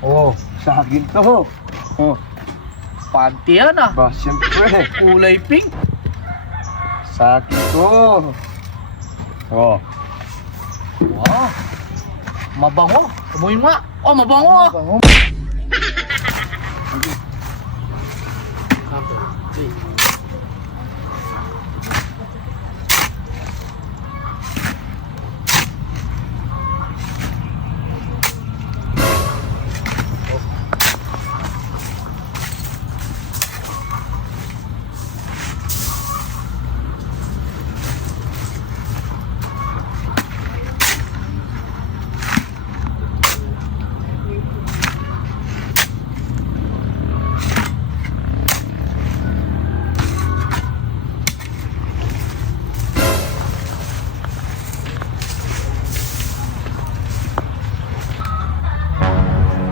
Oh, sa akin to. Oh, Panty yan ah. ba, siyempre. Kulay pink. Sa akin to. Oh, Wow. Mabango. Amuyin nga. Oh, mabango ah. bango.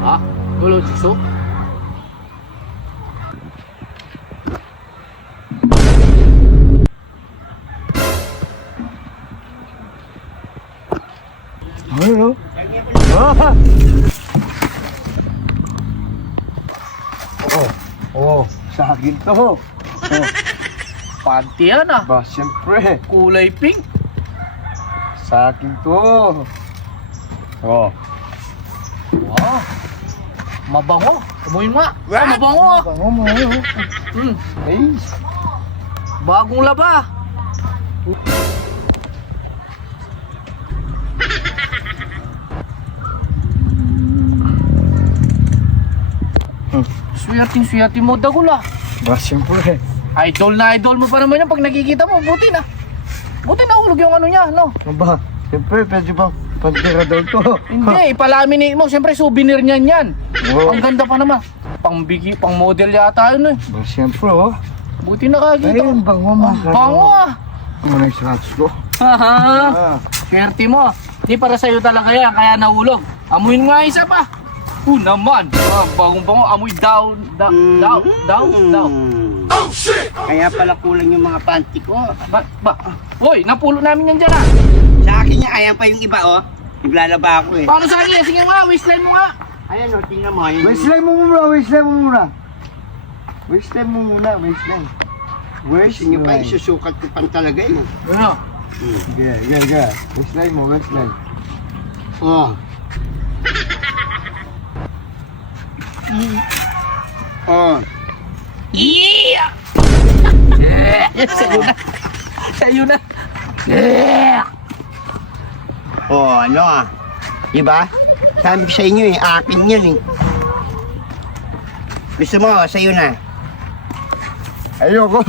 Ah, dulo jigsaw. Ano? Ah! Oh, sa akin to. Oh, Panty yan ah. ba, siyempre. Kulay pink. Sa akin to. Oh, Wow. Mabango. Amuyin nga. Oh, mabango ah. bango mo. Hmm. Ay, Bagong laba. Swerte mo dagol ah. ba, siyempre. Idol na idol mo pa naman yan pag nakikita mo. Buti na. Buti na hulog yung ano niya, no? Ba, siyempre, pwede bang pagtirador to? Hindi, ipalaminate mo. Siyempre, souvenir niyan yan. Oh, Ang ganda pa naman. Pang model yata yun eh. ba, siyempre, oh. Buti nakakita mo. Ayun, bango mo. Bango ah. Ano na yung scratch ko? Haha. Ah, Swerte mo. Di para sa'yo talaga yan, kaya nahulog. Amuin nga isa pa. Naman. Bagong-bango. Amoy down. Kaya pala kulang yung mga panty ko. Ba? Hoy, napulo namin yan dyan ah. Sa akin niya, ayan pa yung iba oh. Naglalaba ako eh. Paano sa akin? Sige nga, waistline mo nga. Ayan oh, tingnan mo. Ayan. waistline mo muna, waistline mo muna. Waistline mo muna, waistline. Gusto niyo pa, isusukat ko pan talaga yun. Ano? Sige, sige. Waistline mo, waistline. Oh. Oh. Yeah! Sa'yo na. Sa'yo na. Oh, ano ah. Diba? Sabi ko sa inyo eh, akin yan eh. Gusto mo, sa'yo na. Ayoko.